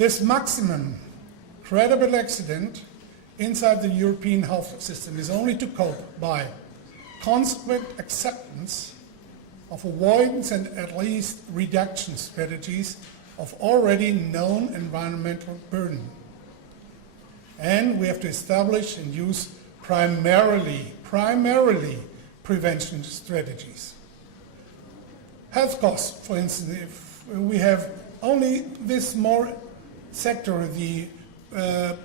This maximum credible accident inside the European health system is only to cope by consequent acceptance of avoidance and at least reduction strategies of already known environmental burden. And we have to establish and use primarily prevention strategies. Health costs, for instance, if we have only this small sector, the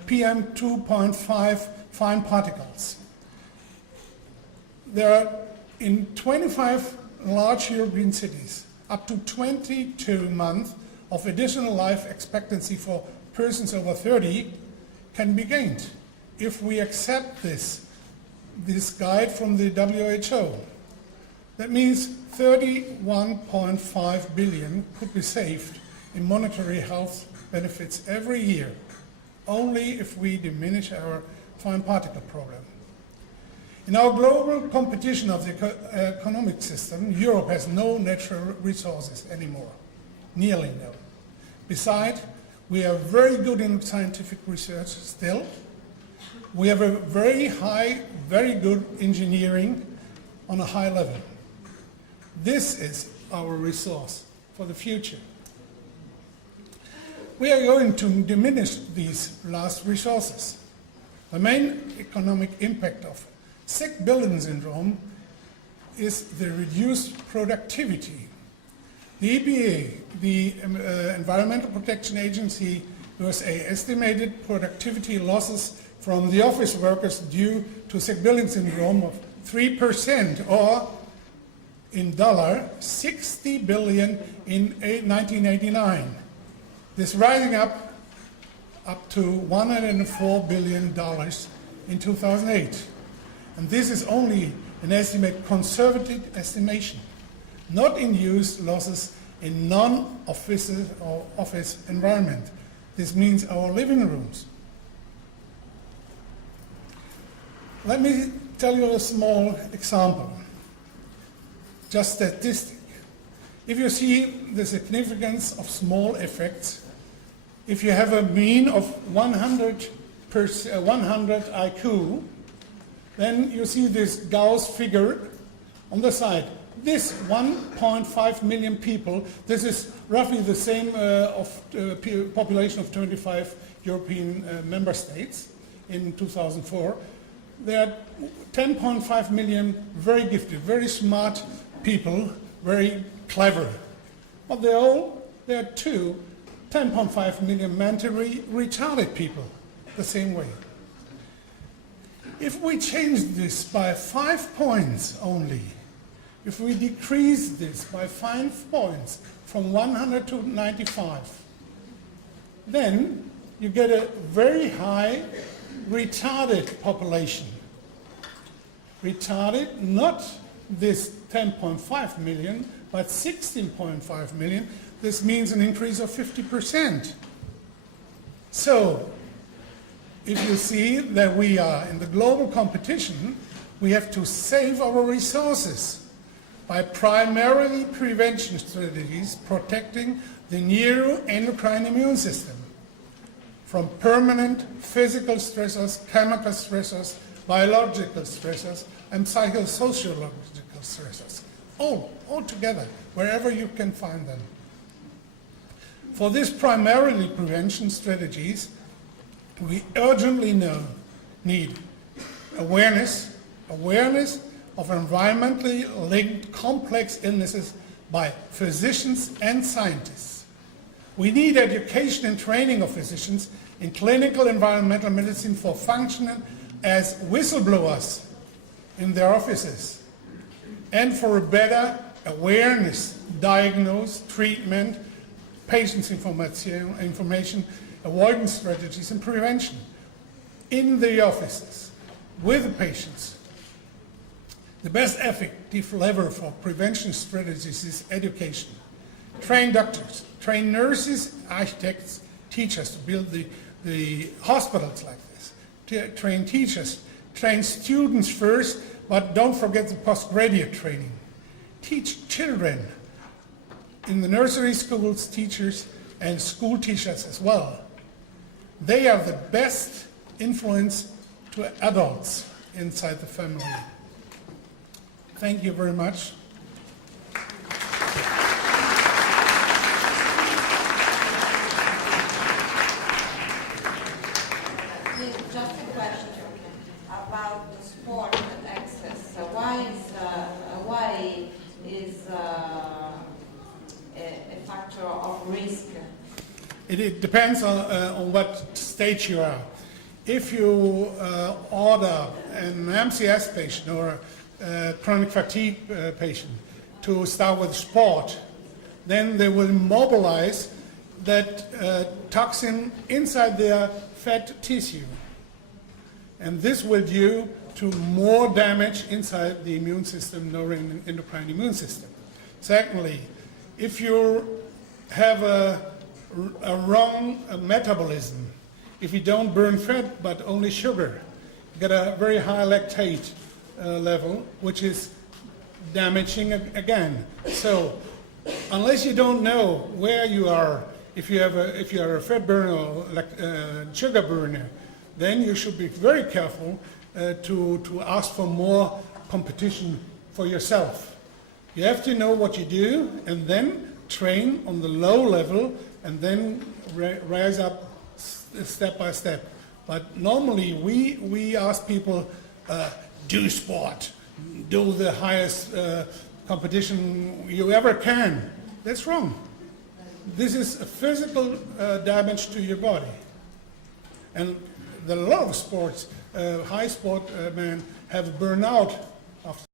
PM 2.5 fine particles. There are in 25 large European cities up to 22 months of additional life expectancy for persons over 30 can be gained if we accept this guide from the WHO. That means 31.5 billion could be saved in monetary health benefits every year, only if we diminish our fine particle problem. In our global competition of the economic system, Europe has no natural resources anymore, nearly no. Besides, we are very good in scientific research still. We have a very high, very good engineering on a high level. This is our resource for the future. We are going to diminish these last resources. The main economic impact of sick building syndrome is the reduced productivity. The EPA, the Environmental Protection Agency USA, estimated productivity losses from the office workers due to sick building syndrome of 3%, or in dollar, $60 billion in 1989. This rising up to $104 billion in 2008. And this is only an conservative estimation, not in use losses in non-office or office environment. This means our living rooms. Let me tell you a small example, just statistic. If you see the significance of small effects, if you have a mean of 100 IQ, then you see this Gauss figure on the side. This 1.5 million people, this is roughly the same population of 25 European member states in 2004. There are 10.5 million very gifted, very smart people, very clever. But there are two 10.5 million mentally retarded people the same way. If we change this by 5 points only, if we decrease this by 5 points from 100 to 95, then you get a very high retarded population. Retarded, not this 10.5 million, but 16.5 million. This means an increase of 50%. So, if you see that we are in the global competition, we have to save our resources by primarily prevention strategies protecting the neuroendocrine immune system from permanent physical stressors, chemical stressors, biological stressors, and psychosociological stressors, all together, wherever you can find them. For this primarily prevention strategies, we urgently need awareness of environmentally linked complex illnesses by physicians and scientists. We need education and training of physicians in clinical environmental medicine for functioning as whistleblowers in their offices, and for a better awareness, diagnose, treatment, patients' information, avoidance strategies, and prevention in the offices with the patients. The best effective lever for prevention strategies is education. Train doctors, train nurses, architects, teachers to build the hospitals like this. Train teachers, train students first, but don't forget the postgraduate training. Teach children in the nursery schools, teachers, and school teachers as well. They are the best influence to adults inside the family. Thank you very much. Just a question about the sport and access. Why is a factor of risk? It depends on what stage you are. If you order an MCS patient or a chronic fatigue patient to start with sport, then they will mobilize that toxin inside their fat tissue. And this will due to more damage inside the immune system, neuroendocrine immune system. Secondly, if you have a wrong metabolism, if you don't burn fat but only sugar, you get a very high lactate level, which is damaging again. So unless you don't know where you are, if you are a fat burner or sugar burner, then you should be very careful to ask for more competition for yourself. You have to know what you do and then train on the low level and then rise up step by step. But normally we ask people, do sport, do the highest competition you ever can. That's wrong. This is a physical damage to your body. And a lot of sports, high sport men have burnout